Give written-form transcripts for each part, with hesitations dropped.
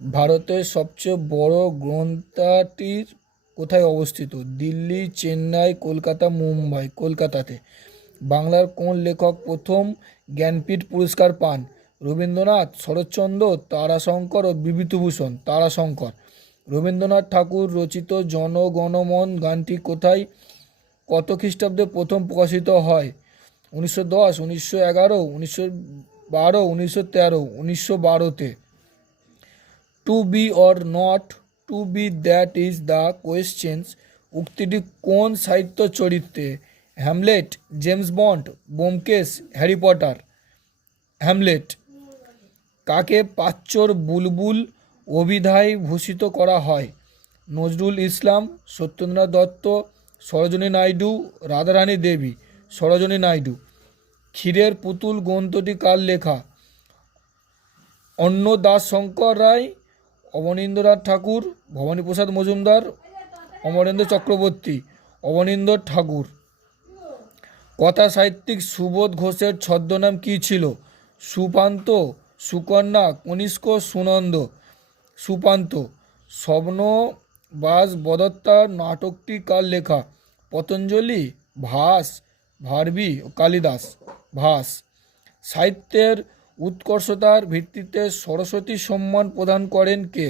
ভারতের সবচেয়ে বড় গ্রন্থাগারটি কোথায় অবস্থিত? দিল্লি, চেন্নাই, কলকাতা, মুম্বাই? কলকাতাতে। বাংলার কোন লেখক প্রথম জ্ঞানপীঠ পুরস্কার পান? রবীন্দ্রনাথ, শরৎচন্দ্র, তারাশঙ্কর ও বিভূতিভূষণ? তারাশঙ্কর। রবীন্দ্রনাথ ঠাকুর রচিত জন গণ মন গানটি কোথায় কত খ্রিস্টাব্দে প্রথম প্রকাশিত হয়? 1910, 1911, 1912, 1913? 1912-তে। To be or not to be, that is the question উক্তিটি কোন সাহিত্য চরিত্রে? Hamlet, James Bond, Byomkesh, Harry Potter? Hamlet. কাকে প্রাচ্যর বুলবুল অভিধায় ভূষিত করা হয়? নজরুল ইসলাম, সত্যেন্দ্রনাথ দত্ত, সরোজিনী নাইডু, রাধারানী দেবী? সরোজিনী নাইডু। ক্ষীরের পুতুল গ্রন্থটি কার লেখা? অন্নদাশঙ্কর রায়, অবনীন্দ্রনাথ ঠাকুর, ভবানীপ্রসাদ মজুমদার, অমরেন্দ্র চক্রবর্তী? অবনীন্দ্র ঠাকুর। কথা সাহিত্যিক সুবোধ ঘোষের ছদ্মনাম কী ছিল? সুপান্ত, সুকন্যা, কনিষ্ক, সুনন্দ? সুপান্ত। স্বপ্নবাস বদত্তা নাটকটি কার লেখা? পতঞ্জলি, ভাস, ভারবি ও কালিদাস? ভাস। সাহিত্যের উৎকর্ষতার ভিত্তিতে সরস্বতী সম্মান প্রদান করেন কে?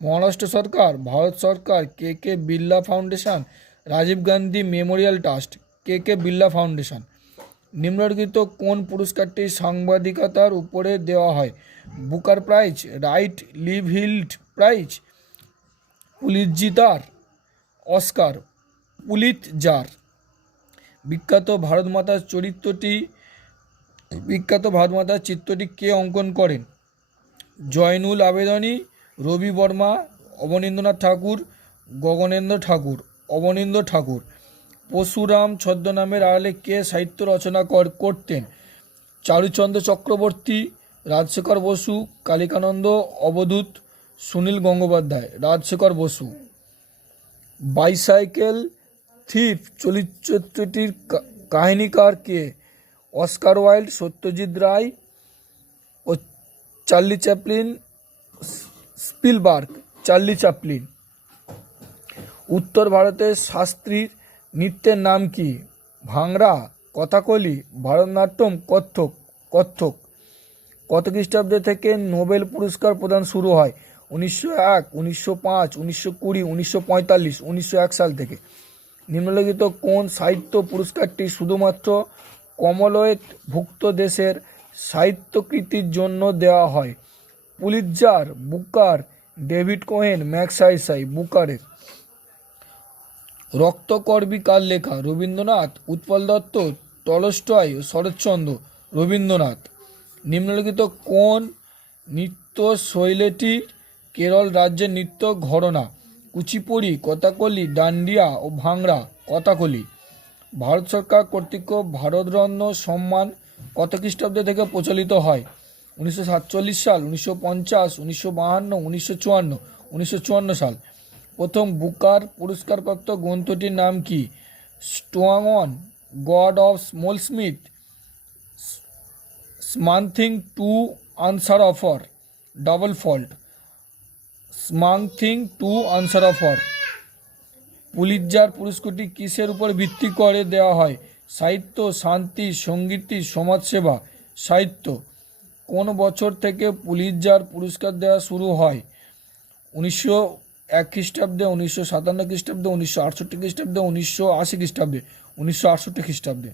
মহারাষ্ট্র সরকার, ভারত সরকার? K K Birla foundation, Rajiv Gandhi memorial trust? K K Birla foundation. নিম্নলিখিত কোন পুরস্কারটি সাংবাদিকতার উপরে দেওয়া হয়? Booker prize, right livelihood prize, Pulitzer, Oscar? Pulitzer. বিখ্যাত ভারতমাতার চিত্রটি কে অঙ্কন করেন? জয়নুল আবেদিনী, রবি বর্মা, অবনীন্দ্রনাথ ঠাকুর, গগনেন্দ্র ঠাকুর? অবনীন্দ্র ঠাকুর। পরশুরাম ছদ্মনামের আড়ালে কে সাহিত্য রচনা করতেন? চারুচন্দ্র চক্রবর্তী, রাজশেখর বসু, কালিকানন্দ অবধূত, সুনীল গঙ্গোপাধ্যায়? রাজশেখর বসু। বাইসাইকেল থিফ চলচ্চিত্রটির কাহিনীকার কে? অস্কার ওয়াইল্ড, সত্যজিৎ রায় ও Charlie Chaplin? Spielberg. Charlie Chaplin. উত্তর ভারতের শাস্ত্রীয় নৃত্যের নাম কি? ভাংড়া, কথাকলি, ভারতনাট্যম, কত্থক? কত্থক। কত খ্রিস্টাব্দে থেকে নোবেল পুরস্কার প্রদান শুরু হয়? 1901, 1905, 1920, 1945? 1901 সাল থেকে। নিম্নলিখিত কোন সাহিত্য পুরস্কারটি শুধুমাত্র কমনওয়েলথভুক্ত দেশের সাহিত্যকৃতির জন্য দেওয়া হয়? Pulitzer, Booker, David Cohen, Magsaysay? বুকারের। রক্তকরবী কার লেখা? রবীন্দ্রনাথ, উৎপল দত্ত, টলস্টয়, শরৎচন্দ্র? রবীন্দ্রনাথ। নিম্নলিখিত কোন নৃত্যশৈলীটি কেরল রাজ্যের নৃত্য ঘরানা? কুচিপুড়ি, কথাকলি, ডান্ডিয়া ও ভাংড়া? কথাকলি। ভারত সরকার কর্তৃক ভারতরত্ন সম্মান কত খ্রিস্টাব্দ থেকে প্রচলিত হয়? 1947 সাল, 1950, 1952, 1954? 1954 সাল। প্রথম বুকার পুরস্কারপ্রাপ্ত গ্রন্থটির নাম কি? স্টোয়াংন, God of small things, something to answer offer, double fault? Something to answer offer. Pulitzer পুরস্কারটি কিসের উপর ভিত্তি করে দেওয়া হয়? সাহিত্য, শান্তি, সঙ্গীত, সমাজসেবা? সাহিত্য। কোন বছর থেকে পুলিৎজার পুরস্কার দেওয়া শুরু হয়? 1901 খ্রিস্টাব্দে, 1957 খ্রিস্টাব্দে, 1968 খ্রিস্টাব্দে, 1980 খ্রিস্টাব্দে? 1968 খ্রিস্টাব্দে।